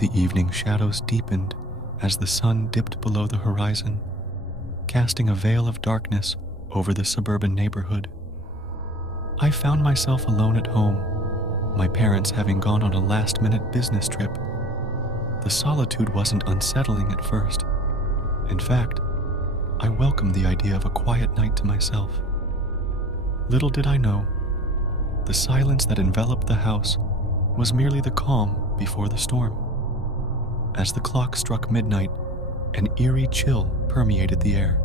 The evening shadows deepened as the sun dipped below the horizon, casting a veil of darkness over the suburban neighborhood. I found myself alone at home, my parents having gone on a last-minute business trip. The solitude wasn't unsettling at first. In fact, I welcomed the idea of a quiet night to myself. Little did I know, the silence that enveloped the house was merely the calm before the storm. As the clock struck midnight, an eerie chill permeated the air.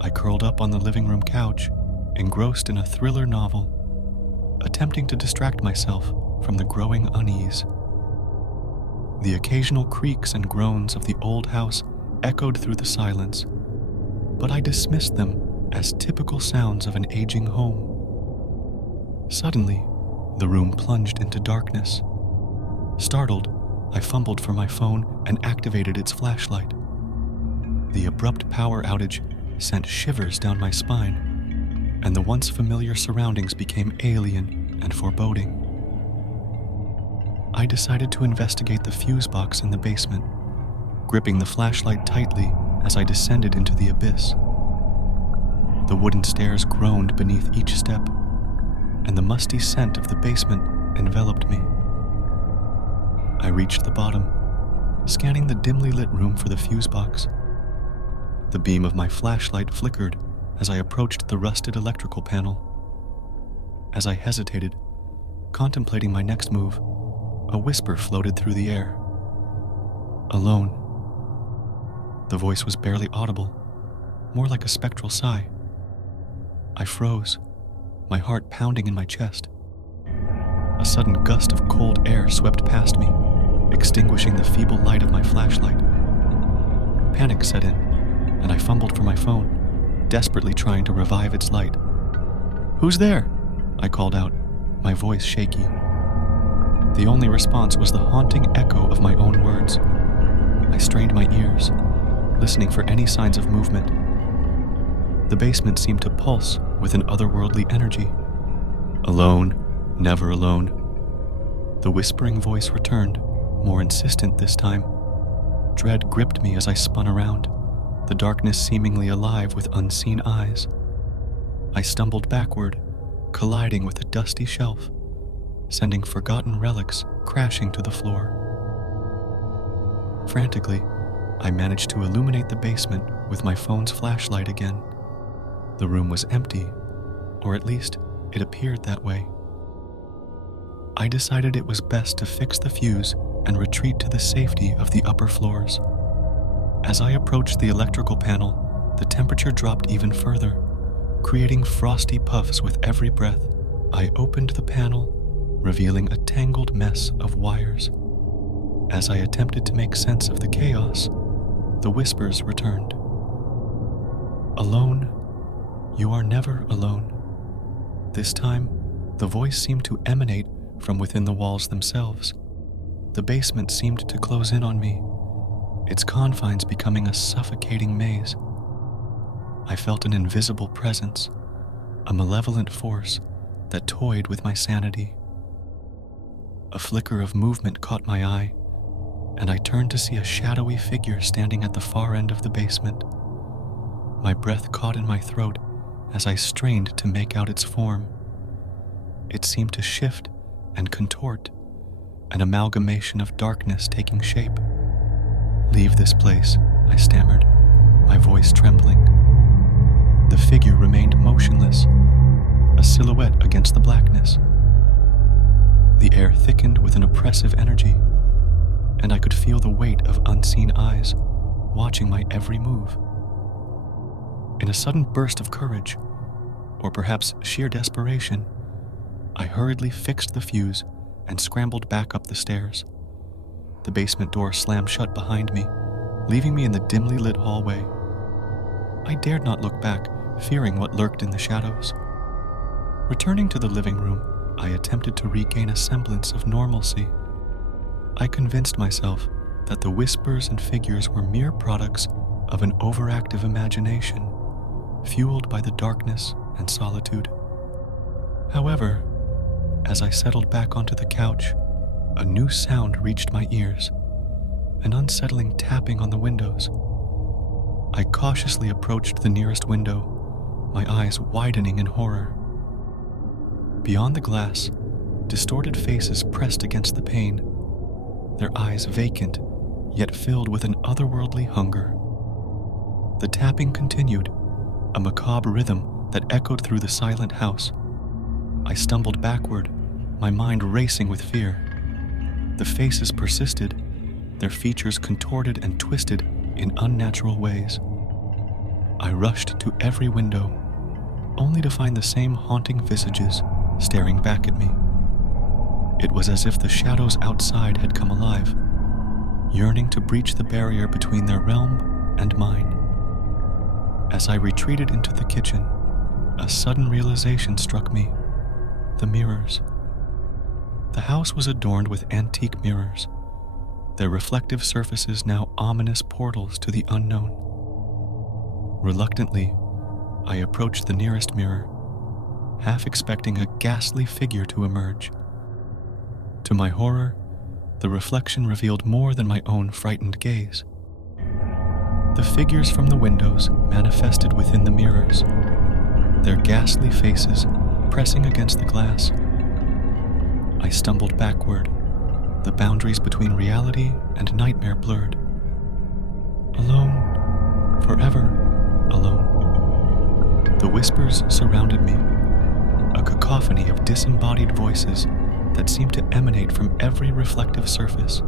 I curled up on the living room couch, engrossed in a thriller novel, attempting to distract myself from the growing unease. The occasional creaks and groans of the old house echoed through the silence, but I dismissed them as typical sounds of an aging home. Suddenly, the room plunged into darkness. Startled, I fumbled for my phone and activated its flashlight. The abrupt power outage sent shivers down my spine, and the once familiar surroundings became alien and foreboding. I decided to investigate the fuse box in the basement, gripping the flashlight tightly as I descended into the abyss. The wooden stairs groaned beneath each step, and the musty scent of the basement enveloped me. I reached the bottom, scanning the dimly lit room for the fuse box. The beam of my flashlight flickered as I approached the rusted electrical panel. As I hesitated, contemplating my next move, a whisper floated through the air. "Alone." The voice was barely audible, more like a spectral sigh. I froze, my heart pounding in my chest. A sudden gust of cold air swept past me, extinguishing the feeble light of my flashlight. Panic set in, and I fumbled for my phone, desperately trying to revive its light. "Who's there?" I called out, my voice shaky. The only response was the haunting echo of my own words. I strained my ears, listening for any signs of movement. The basement seemed to pulse with an otherworldly energy. "Alone, never alone." The whispering voice returned, more insistent this time. Dread gripped me as I spun around, the darkness seemingly alive with unseen eyes. I stumbled backward, colliding with a dusty shelf, sending forgotten relics crashing to the floor. Frantically, I managed to illuminate the basement with my phone's flashlight again. The room was empty, or at least it appeared that way. I decided it was best to fix the fuse and retreat to the safety of the upper floors. As I approached the electrical panel, the temperature dropped even further, creating frosty puffs with every breath. I opened the panel, revealing a tangled mess of wires. As I attempted to make sense of the chaos, the whispers returned. "Alone, you are never alone." This time, the voice seemed to emanate from within the walls themselves. The basement seemed to close in on me, its confines becoming a suffocating maze. I felt an invisible presence, a malevolent force that toyed with my sanity. A flicker of movement caught my eye, and I turned to see a shadowy figure standing at the far end of the basement. My breath caught in my throat as I strained to make out its form. It seemed to shift and contort, an amalgamation of darkness taking shape. "Leave this place," I stammered, my voice trembling. The figure remained motionless, a silhouette against the blackness. The air thickened with an oppressive energy, and I could feel the weight of unseen eyes watching my every move. In a sudden burst of courage, or perhaps sheer desperation, I hurriedly fixed the fuse and scrambled back up the stairs. The basement door slammed shut behind me, leaving me in the dimly lit hallway. I dared not look back, fearing what lurked in the shadows. Returning to the living room, I attempted to regain a semblance of normalcy. I convinced myself that the whispers and figures were mere products of an overactive imagination, fueled by the darkness and solitude. However, as I settled back onto the couch, a new sound reached my ears, an unsettling tapping on the windows. I cautiously approached the nearest window, my eyes widening in horror. Beyond the glass, distorted faces pressed against the pane, their eyes vacant, yet filled with an otherworldly hunger. The tapping continued, a macabre rhythm that echoed through the silent house. I stumbled backward, my mind racing with fear. The faces persisted, their features contorted and twisted in unnatural ways. I rushed to every window, only to find the same haunting visages staring back at me. It was as if the shadows outside had come alive, yearning to breach the barrier between their realm and mine. As I retreated into the kitchen, a sudden realization struck me: the mirrors. The house was adorned with antique mirrors, their reflective surfaces now ominous portals to the unknown. Reluctantly, I approached the nearest mirror, half expecting a ghastly figure to emerge. To my horror, the reflection revealed more than my own frightened gaze. The figures from the windows manifested within the mirrors, their ghastly faces pressing against the glass. I stumbled backward, the boundaries between reality and nightmare blurred. Alone, forever alone. The whispers surrounded me, a cacophony of disembodied voices that seemed to emanate from every reflective surface.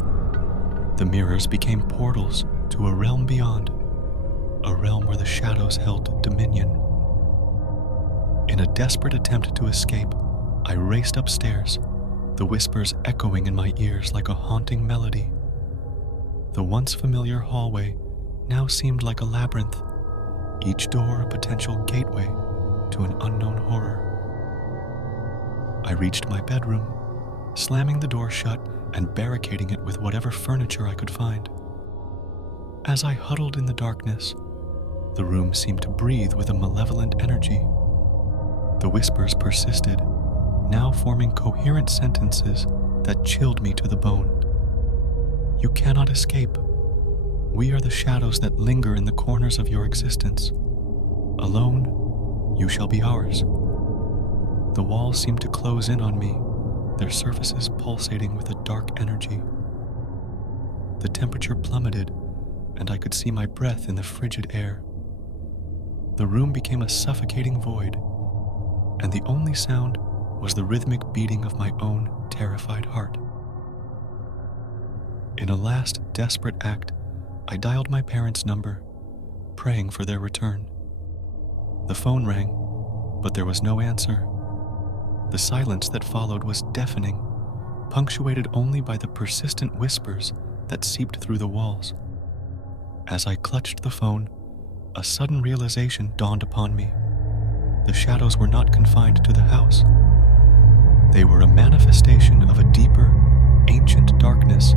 The mirrors became portals to a realm beyond, a realm where the shadows held dominion. In a desperate attempt to escape, I raced upstairs, the whispers echoing in my ears like a haunting melody. The once familiar hallway now seemed like a labyrinth, each door a potential gateway to an unknown horror. I reached my bedroom, slamming the door shut and barricading it with whatever furniture I could find. As I huddled in the darkness, the room seemed to breathe with a malevolent energy. The whispers persisted, now forming coherent sentences that chilled me to the bone. You cannot escape. We are the shadows that linger in the corners of your existence. Alone, you shall be ours. The walls seemed to close in on me, their surfaces pulsating with a dark energy. The temperature plummeted, and I could see my breath in the frigid air. The room became a suffocating void, and the only sound was the rhythmic beating of my own terrified heart. In a last desperate act, I dialed my parents' number, praying for their return. The phone rang, but there was no answer. The silence that followed was deafening, punctuated only by the persistent whispers that seeped through the walls. As I clutched the phone, a sudden realization dawned upon me. The shadows were not confined to the house. They were a manifestation of a deeper, ancient darkness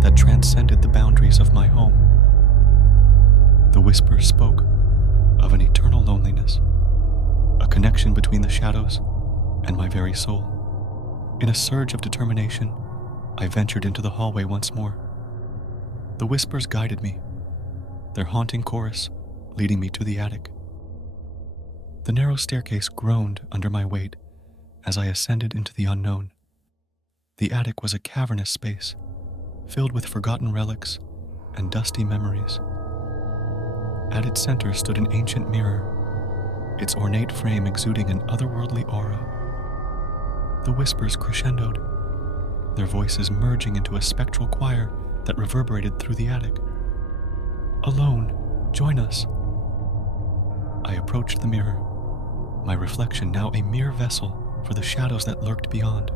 that transcended the boundaries of my home. The whispers spoke of an eternal loneliness, a connection between the shadows and my very soul. In a surge of determination, I ventured into the hallway once more. The whispers guided me, their haunting chorus leading me to the attic. The narrow staircase groaned under my weight as I ascended into the unknown. The attic was a cavernous space, filled with forgotten relics and dusty memories. At its center stood an ancient mirror, its ornate frame exuding an otherworldly aura. The whispers crescendoed, their voices merging into a spectral choir that reverberated through the attic. Alone, join us. I approached the mirror, my reflection now a mere vessel for the shadows that lurked beyond.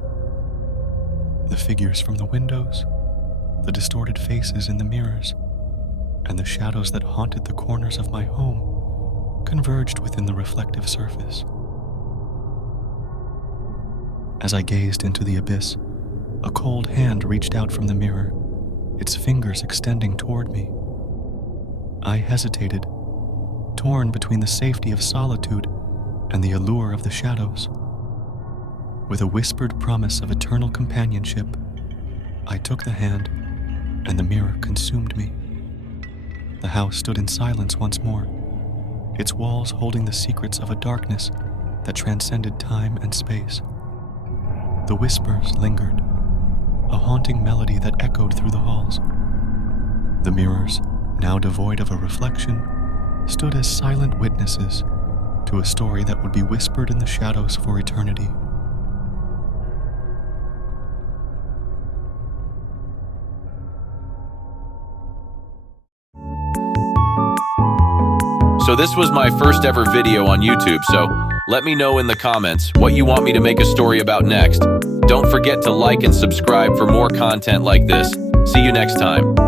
The figures from the windows, the distorted faces in the mirrors, and the shadows that haunted the corners of my home converged within the reflective surface. As I gazed into the abyss, a cold hand reached out from the mirror, its fingers extending toward me. I hesitated, torn between the safety of solitude and the allure of the shadows. With a whispered promise of eternal companionship, I took the hand and the mirror consumed me. The house stood in silence once more, its walls holding the secrets of a darkness that transcended time and space. The whispers lingered, a haunting melody that echoed through the halls. The mirrors, now devoid of a reflection, stood as silent witnesses to a story that would be whispered in the shadows for eternity. So this was my first ever video on YouTube, so let me know in the comments what you want me to make a story about next. Don't forget to like and subscribe for more content like this. See you next time.